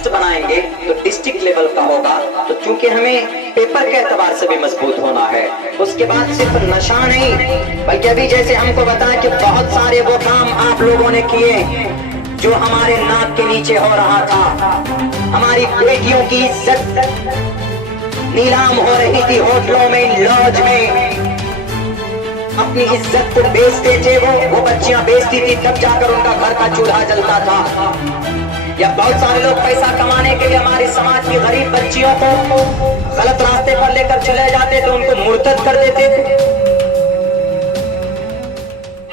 Trust बनाएंगे तो district level का होगा। तो चूंकि हमें पेपर के एतबार से भी मजबूत होना है, उसके बाद सिर्फ नशा नहीं, बल्कि अभी जैसे हमको बताया कि बहुत सारे वो काम आप लोगों ने किए जो हमारे नाक के नीचे हो रहा था। हमारी बेटियों की इज्जत नीलाम हो रही थी होटलों में, लॉज में, अपनी इज्जत को बेचते थे वो बच्चियां बेचती थी, तब जाकर उनका घर का चूल्हा जलता था। या बहुत सारे लोग पैसा कमाने के लिए हमारे समाज की गरीब बच्चियों को गलत रास्ते पर लेकर चले जाते थे, उनको मुर्तद कर देते थे।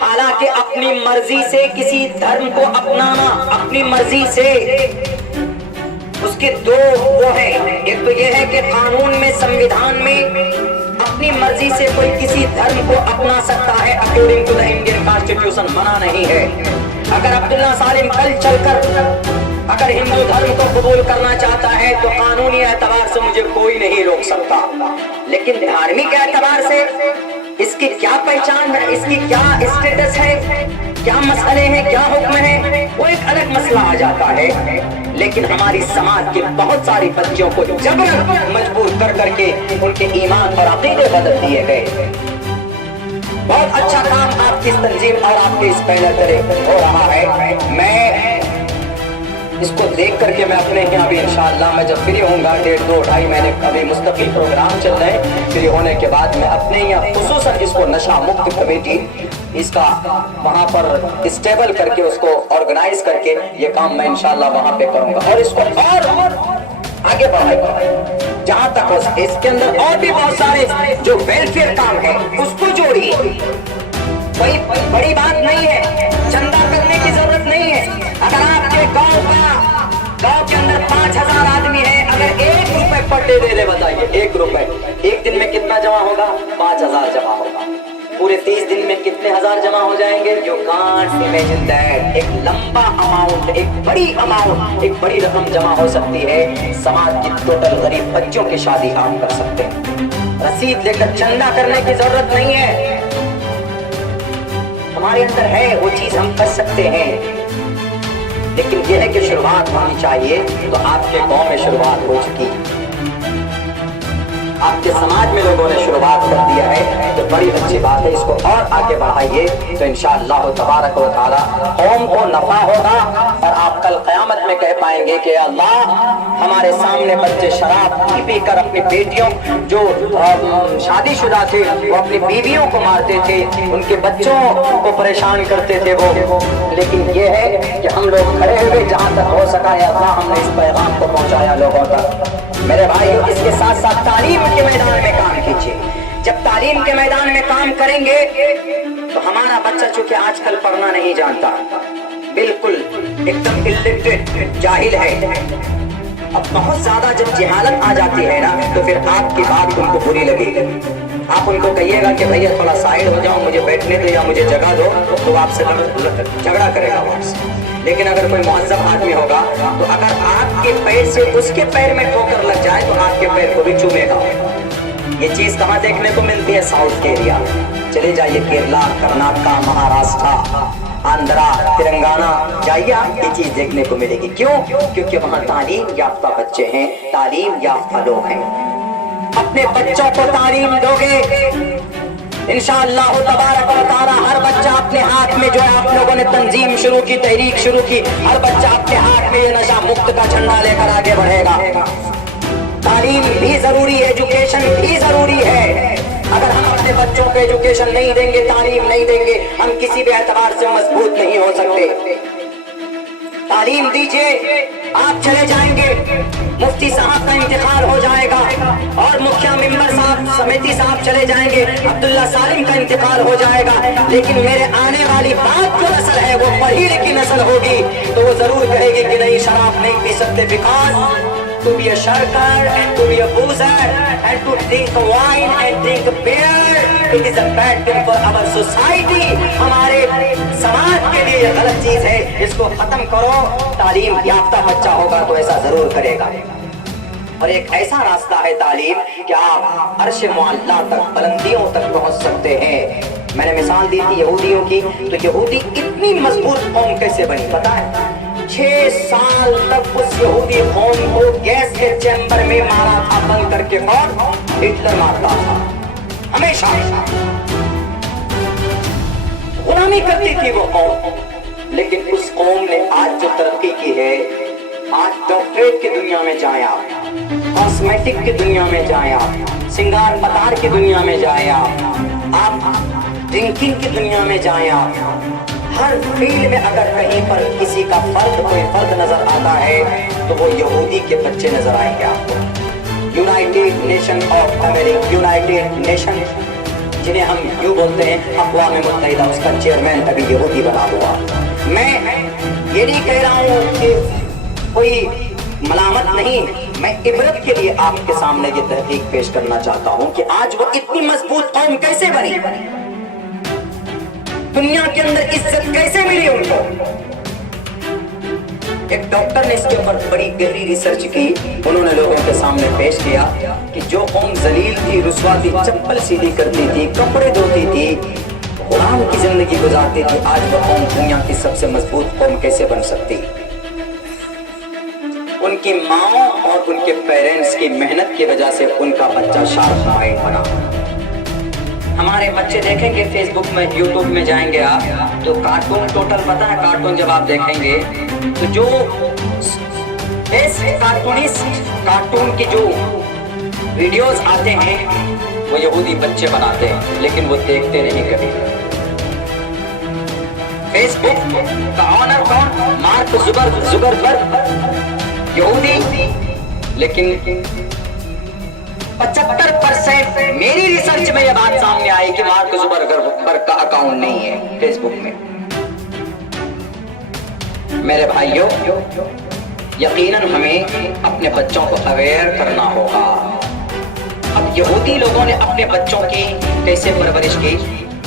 हालांकि अपनी मर्जी से किसी धर्म को अपनाना, अपनी मर्जी से, उसके दो वो है, एक तो ये है कि कानून में, संविधान में अपनी मर्जी से कोई किसी धर्म को अपना सकता है, according to the Indian constitution मना नहीं है। अगर अब्दुल्ला सालिम कल चलकर अगर हिंदू धर्म को कबूल करना चाहता है तो कानूनी एतबार से मुझे कोई नहीं रोक सकता, लेकिन धार्मिक एतबार से इसकी क्या पहचान है, इसकी क्या स्टेटस है, क्या मसले हैं, क्या हुक्म है, वो एक अलग मसला आ जाता है। लेकिन हमारी समाज के बहुत सारी बच्चियों को जबरन मजबूर कर करके उनके ईमान और अकीदे बदल दिए गए। बहुत अच्छा काम आपकी इस तंजीम और आपके इस पैनल करे हो रहा है। मैं इसको देख करके मैं अपने यहाँ भी इंशाअल्लाह मैं जब फ्री होऊंगा, 1.5-2-2.5 महीने अभी मुस्तकिल प्रोग्राम चल रहे हैं, फ्री होने के बाद मैं अपने यहाँ खुसूसन इसको नशा मुक्त कमेटी इसका वहाँ पर स्टेबल करके उसको ऑर्गेनाइज करके ये काम मैं इंशाअल्लाह वहाँ पे करूँगा और इसको और आगे बढ़ाएगा जहाँ तक हो सके। इसके अंदर और भी बहुत सारे जो वेलफेयर काम है उसको जोड़िए, कोई बड़ी बात नहीं है, चंदा करने की जरूरत नहीं है। अगर आपके गांव के अंदर 5000 आदमी है, अगर 1 रुपए पर डे दे दे, बताइए 1 रुपए एक दिन में कितना जमा होगा? 5000 जमा होगा। पूरे 30 दिन में कितने हजार जमा हो जाएंगे? You can't imagine that. एक लंबा अमाउंट, एक बड़ी अमाउंट, एक बड़ी रकम जमा हो सकती है। समाज की टोटल गरीब बच्चों की शादी आप कर सकते हैं। रसीद लेकर चंदा करने की जरूरत नहीं है, हमारे अंदर है वो चीज, हम कर सकते हैं। लेकिन यह है कि शुरुआत होनी चाहिए। तो आपके गांव में शुरुआत हो चुकी, आपके समाज में लोगों ने शुरुआत कर दिया है, तो बड़ी अच्छी बात है। इसको और आगे बढ़ाइए तो इंशाअल्लाह तबारक व तआला कौम को नफा होगा और आप कल क़यामत में कह पाएंगे कि अल्लाह हमारे सामने बच्चे शराब पी कर अपनी बेटियों जो शादीशुदा थे वो अपनी बीवियों को मारते थे, उनके बच्चों को परेशान करते थे वो। लेकिन ये है कि हम लोग खड़े हुए जहाँ तक हो सका या अल्लाह हमने इस पैगाम को पहुँचाया लोगों तक। मेरे भाइयों, इसके साथ साथ तालीम के मैदान में काम कीजिए। जब तालीम के मैदान में काम करेंगे तो हमारा बच्चा चूंकि आजकल पढ़ना नहीं जानता, बिल्कुल एकदम इलिटरेट जाहिल है, अब बहुत ज्यादा जब जहालत आ जाती है ना तो फिर आपकी बात उनको बुरी लगेगी। आप उनको कहिएगा कि भैया थोड़ा साइड हो जाओ, मुझे बैठने दो या मुझे जगह दो, तो आपसे झगड़ा करेगा आपसे। लेकिन अगर कोई मुअज्जब आदमी होगा तो अगर आपके पैर से उसके पैर में ठोकर लग जाए तो आपके पैर को भी चूमेगा। ये चीज कहाँ देखने को मिलती है? साउथ के एरिया चले जाइए, केरला, कर्नाटका, महाराष्ट्र, आंध्रा, तेलंगाना जाइए, आप ये चीज देखने को मिलेगी। क्यों? क्योंकि वहाँ तालीम याफ्ता बच्चे हैं, तालीम याफ्ता लोग हैं। अपने बच्चों को तालीम दोगे इंशाअल्लाह तबारक व तआला, हर बच्चा अपने हाथ में जो है, आप लोगों ने तंजीम शुरू की, तहरीक शुरू की, हर बच्चा अपने हाथ में ये नशा मुक्त का झंडा लेकर आगे बढ़ेगा। तालीम भी जरूरी है, एजुकेशन भी जरूरी है। अगर हम अपने बच्चों को एजुकेशन नहीं देंगे, तालीम नहीं देंगे, हम किसी भी एतबार से मजबूत नहीं हो सकते। तालीम दीजिए, आप चले जाएंगे, मुफ्ती साहब का इंतकाल हो जाएगा और मुखिया मेंबर साहब, समिति साहब चले जाएंगे, अब्दुल्ला सालिम का इंतकाल हो जाएगा। लेकिन मेरे आने वाली बात जो नस्ल है वो पढ़ी लिखी नस्ल होगी, तो वो जरूर कहेगी कि नहीं, शराब नहीं पी सकते, because to be a sharker and to be a boozer and to drink wine and drink beer, it is a bad thing for our society. हमारे समाज के लिए ये गलत चीज है, इसको खत्म करो। तालीम याफ्ता बच्चा होगा तो ऐसा जरूर करेगा। और एक ऐसा रास्ता है तालीम कि आप अर्श मुअल्ला तक, बुलंदियों तक पहुंच सकते हैं। मैंने मिसाल दी थी यहूदियों की, तो यहूदी इतनी मजबूत कौम कैसे बनी पता है? 6 साल तक उस यहूदी कौम को गैस के चैम्बर में मारा था बंद करके, और हिटलर मारता था हमेशा। गुलामी करती थी वो कौम। लेकिन उस कौम ने आज जो तरक्की की है, आज डॉक्टरेट की दुनिया में जाए आप, कॉस्मेटिक की दुनिया में जाए आप, सिंगार पतार की दुनिया में जाए आप ड्रिंकिंग की दुनिया में जाए आप, हर फील्ड में अगर कहीं पर किसी का कोई फर्क नजर आता है तो वो यहूदी के बच्चे नजर आएंगे आपको। United nation of America, United nation जिन्हें हम यूं बोलते हैं अक़वाम मुत्तहिदा, उसका चेयरमैन अभी यहूदी बना हुआ। मैं ये नहीं कह रहा हूँ कि कोई मलामत नहीं, मैं इबरत के लिए आपके सामने ये तहकीक पेश करना चाहता हूँ कि आज वो इतनी मजबूत कौम कैसे बनी, दुनिया के अंदर इज्जत कैसे मिली उनको। एक डॉक्टर ने इसके ऊपर बड़ी गहरी रिसर्च की, उन्होंने लोगों के सामने पेश किया कि जो कौम जलील थी, रुस्वा थी, चप्पल सीधी करती थी, कपड़े धोती थी, गुलाम की जिंदगी गुजारती थी, आज वो कौम दुनिया की सबसे मजबूत कौम कैसे बन सकती। उनकी माँ और उनके पेरेंट्स की मेहनत की वजह से उनका बच्चा शार्प माइंड बना। हमारे बच्चे देखेंगे फेसबुक में, यूट्यूब में जाएंगे आप तो कार्टून टोटल पता है, कार्टून जब आप देखेंगे तो जो कार्टून की जो वीडियोस आते हैं वो यहूदी बच्चे बनाते हैं, लेकिन वो देखते नहीं कभी। फेसबुक का ऑनर कौन? मार्क जुकरबर्ग, यहूदी, लेकिन 75% मेरी रिसर्च में यह बात सामने आई कि मार्क जुकरबर्ग का अकाउंट नहीं है फेसबुक में। मेरे भाइयों, यकीनन हमें अपने बच्चों को अवेयर करना होगा। अब यहूदी लोगों ने अपने बच्चों की कैसे परवरिश की?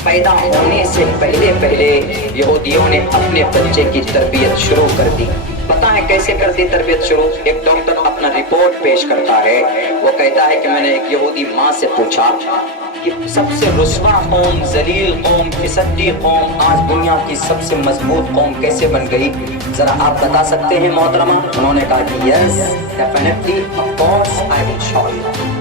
पैदा होने से पहले यहूदियों ने अपने बच्चे की तरबियत शुरू कर दी। पता है कैसे कर दी तरबियत शुरू? एक डॉक्टर अपना रिपोर्ट पेश करता है, वो कहता है कि मैंने एक यहूदी माँ से पूछा कि सबसे रुस्वा कौम, जलील कौम, फिसड्डी कौम आज दुनिया की सबसे मजबूत कौम कैसे बन गई, जरा आप बता सकते हैं मोहतरमा? उन्होंने कहा कि yes definitely, of course, I will show you.